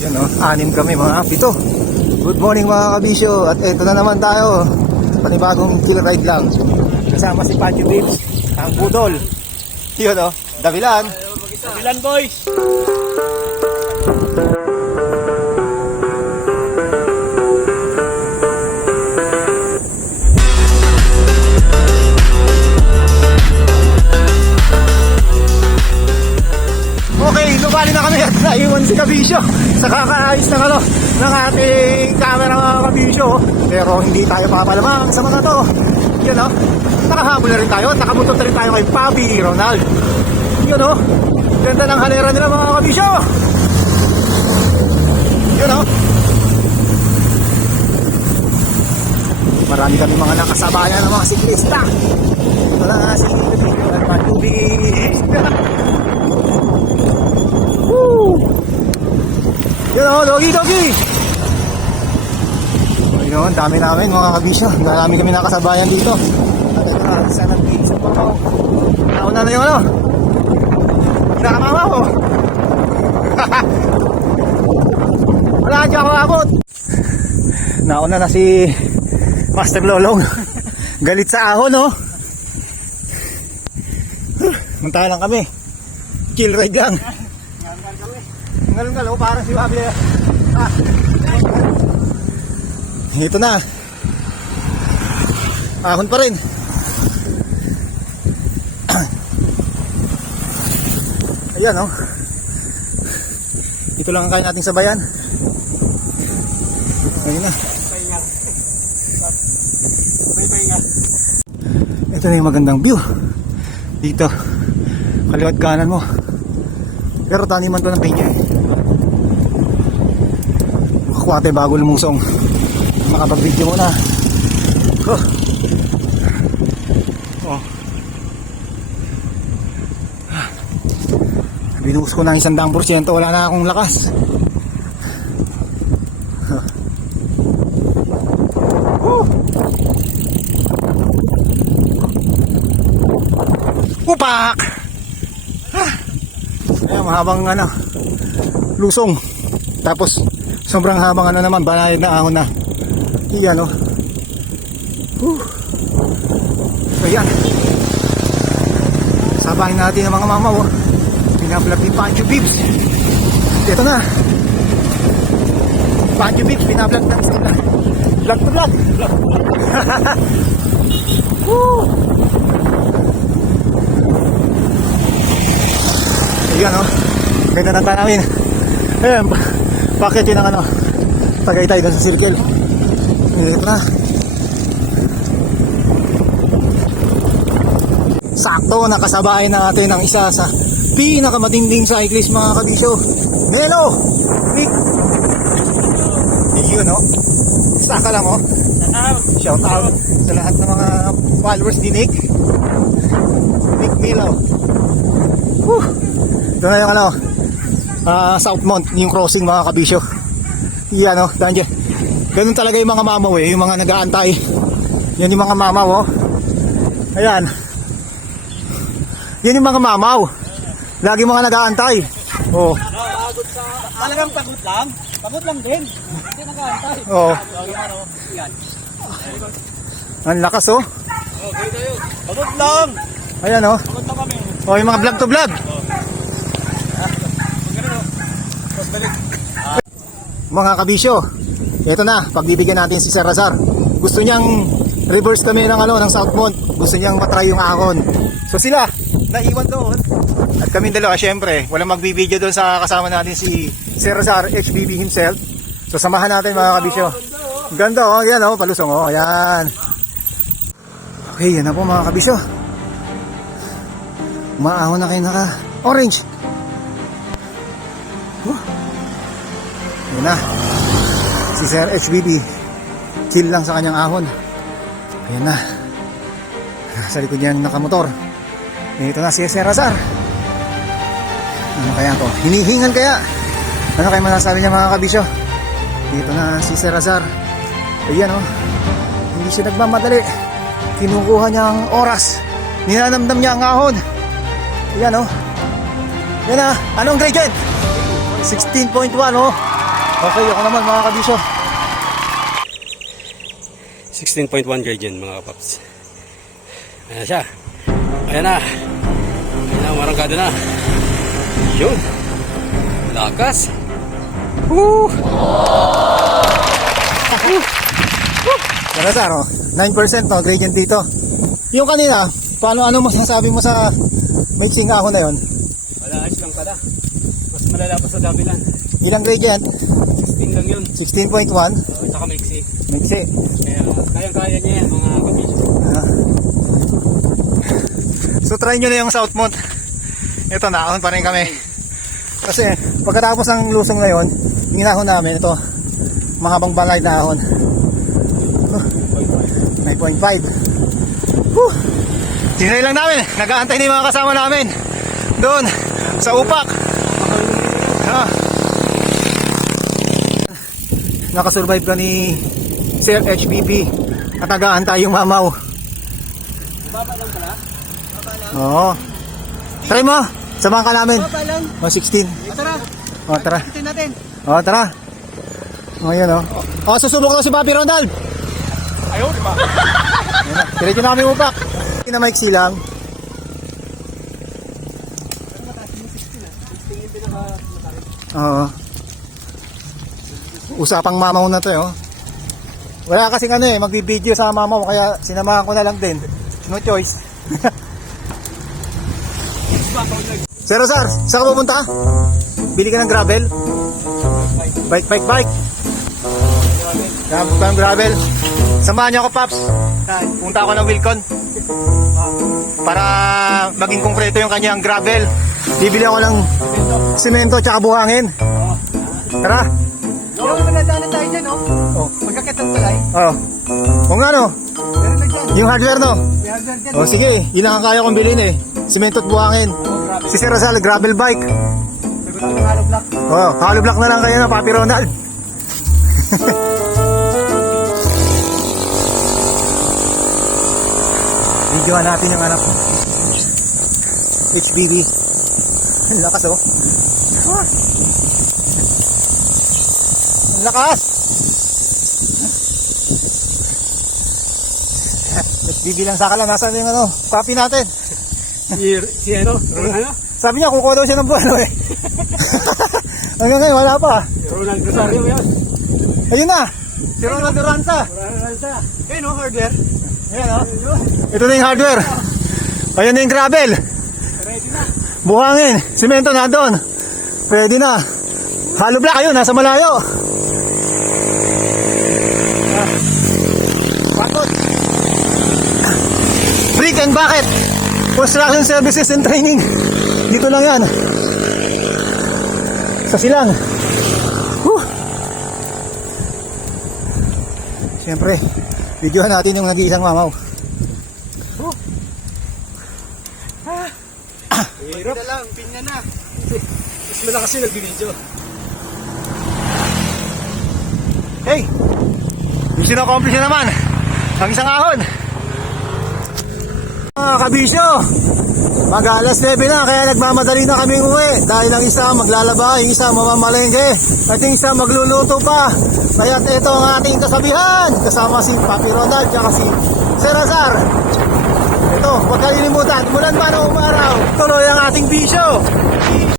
Yan o, 6 kami mga 7. Good morning mga kabisyo. At eto na naman tayo, panibagong kill ride lang. Kasama si Pancho Bibbs, ang budol. Yun o, Davilan. Davilan boys. Okay, lumali na kami at naiwan si Kabisyo sa kakaayos ng ating camera mga Kabisyo. Pero hindi tayo papalamang sa mga to. Yun o, nakahabol na rin tayo. Nakabutot na rin tayo kay Papi Ronald. Yun o, ganda ng halera nila mga Kabisyo. Yun o, marami kami mga nakasabayan ng mga siklista. Wala nga si Kabisyo at matubig. Yun o, doggy! Ayun, dami namin mga kabisyo. Dami kami nakasabayan dito. At ito na, isa ng piso pa ako. Nauna na yung ano. Nakamama ko. Wala dyan ako abot. Nauna na si Master Lolong. Galit sa ahon, no? Muntahan lang kami. Chill ride lang. Ngalong-galaw parang si Babi. Ito na. Ahon pa rin. Ayan o. Ito lang ang kain natin sa bayan. Ayun na. Ito na yung magandang view. Dito. Kaliwat kanan mo. Pero taniman ko ng pinya eh. Makakwate bago lumusong. Makapag-video muna. Oh. Binuhos ko ng 100%. Wala na akong lakas. Upak! Ayan, mahabang lusong. Tapos sobrang habang naman, banayad na ahon na. Iyan o. Ayan. Sabahin natin ang mga mama o. Pinablog ni Pancho Bibbs. Ito na. Pancho Bibbs, pinablog na. Vlog to vlog. Ayan o. Ganda ng tanawin. Ayan. Bakit yun ang Tagaytay doon sa circle. Ito na. Sakto, nakasabay natin ang isa sa pinakamatinding cyclist mga kabisyo. Nelo! Nick! Yun o. Saka lang o. Shout out sa lahat ng mga followers ni Nick. Nick Milo. Ito na yung Southmont, yung crossing mga kabisyo. Yan o, danje. Ganun talaga yung mga mamaw eh, yung mga nag-aantay. Yan yung mga mamaw oh. Ayan. Yan yung mga mamaw. Lagi mga nag-aantay. Oh. Talagang pagod lang? Pagod lang din. Hindi nag-aantay. Oh. Yan. Ang lakas oh. Pagod lang. Ayan oh. Pagod lang kami. Oh, yung mga vlog to vlog. Mga kabisyo, ito na, pagbibigyan natin si Sir Razar. Gusto niyang reverse kami ng ng Southmont. Gusto niyang matry yung ahon. So sila, naiwan doon. At kami dalawa, syempre, walang magbibideo doon sa kasama natin si Sir Razar, HBB himself. So samahan natin mga kabisyo. Ganda oh, yan oh, palusong oh, ayan. Okay, yan na po mga kabisyo. Maahon na kayo naka-orange. Yun na. Si Sir HBB. Chill lang sa kanyang ahon. Ayan na. Sa likod niya nakamotor. Ito na si Sir Razar. Ano kaya to? Hinihingal kaya? Ano kayo masasabi niya mga kabisyo? Dito na si Sir Razar. Ayan oh. Hindi siya nagmamadali. Kinukuha niya ang oras. Ninanamdam niya ang ahon. Ayan oh. Yan ah. Anong grade yan? 16.1 oh. Okay, ako naman mga kabisyo. 16.1 grade yan mga kapaps. Ayan siya. Ayan na. Ayan na, marangkada na. Yun. Lakas. Woo! Sarasar, oh. 9% no, gradient dito. Yung kanina, ano masasabi mo sa mixing ahon na yon? Wala, ayos lang pala. Mas malala pa sa dabilan. Ilang gradient? 16 lang yun. 16.1. Tsaka maiksi. Mixi. Kaya kayang-kaya niya yan mga kabisyo. So try nyo na yung Southmont. Ito, naahon pa rin kami. Kasi pagkatapos ng lusong na yun, ginahon namin ito. Mahabang balay na ahon. 9.5. Tinry lang namin. Nag-aantay na yung mga kasama namin. Doon, sa upak. Nakasurvive ka ni Sir HBB at nag-aantay yung mamaw. Baba lang pala. Oo. Try mo. Samahan ka namin. Baba lang. O, 16. Tara. O, tara. Ito natin. O, tara. O, yun o. O, susubok na si Papi Ronald. Ayaw, di ba? Diretso na kami upak. Hindi na maiksi lang. Oo. Usapang mamaw na to, oh. Wala kasing magbibideo sa mamaw, kaya sinamahan ko na lang din. No choice. Sir Rosar, saan ka pupunta? Bili ka ng gravel? Bike. Ng gravel. Samahan niyo ako, Paps. Punta ako ng Wilcon. Para maging konkreto yung kanyang gravel. Bibili ako ng simento tsaka buhangin. Tara. Yung magandaan tayo dyan, no? Oh. Magkakit ng talay. Oh. Kung ano, Meron lang dyan. yung hardware no. May hardware dyan. Oh, sige, yun ang kaya kong bilhin eh. Simento at buhangin. Si Sir Rosal, gravel bike. Sagot ng hollow block. Oh, hollow block na lang kayo na, Papi Ronald. Videoan natin yung anak. HBB. Ang lakas oh. Ah. Ang lakas! HBB lang sa kala. Nasaan yung copy natin? Si ano? Ano? Sabi niya, kukuha daw siya ng buwan eh. Hanggang ngayon, wala pa. Ronald Rosario yan. Ayun na! Si Ronald Duranta. Ronald. Ayun, no? Hardware. Ayan o. Ito na yung hardware. Ayan na yung gravel. Ready na. Buhangin. Simento na doon. Pwede na. Hollow block ayun, nasa malayo. Bakot. Brick and bucket. Construction services and training. Dito lang yan. Sa silang. Siyempre, videohan natin yung nag-iisang mamaw. Hirap na lang, pinya na. Mas malakas yung nag-video. Hey! Mission accomplished na naman. Ang isang ahon. Mga kabisyo, mag-alas 9 na kaya nagmamadali na kaming uwi. Dahil ang isa maglalaba, yung isa mamamalengke, at yung isa magluluto pa. Kaya ito ang ating kasabihan. Kasama si Papi Ronald at si Sir Azar. Ito, huwag kalilimutan, mulan man o umaraw, tuloy ang ating bisyo.